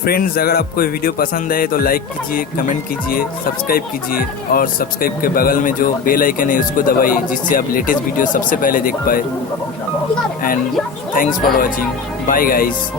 Friends, अगर आपको ये वीडियो पसंद आए तो लाइक कीजिए, कमेंट कीजिए, सब्सक्राइब कीजिए और सब्सक्राइब के बगल में जो बेल आइकन है उसको दबाइए, जिससे आप लेटेस्ट वीडियो सबसे पहले देख पाए। And thanks for watching. Bye guys.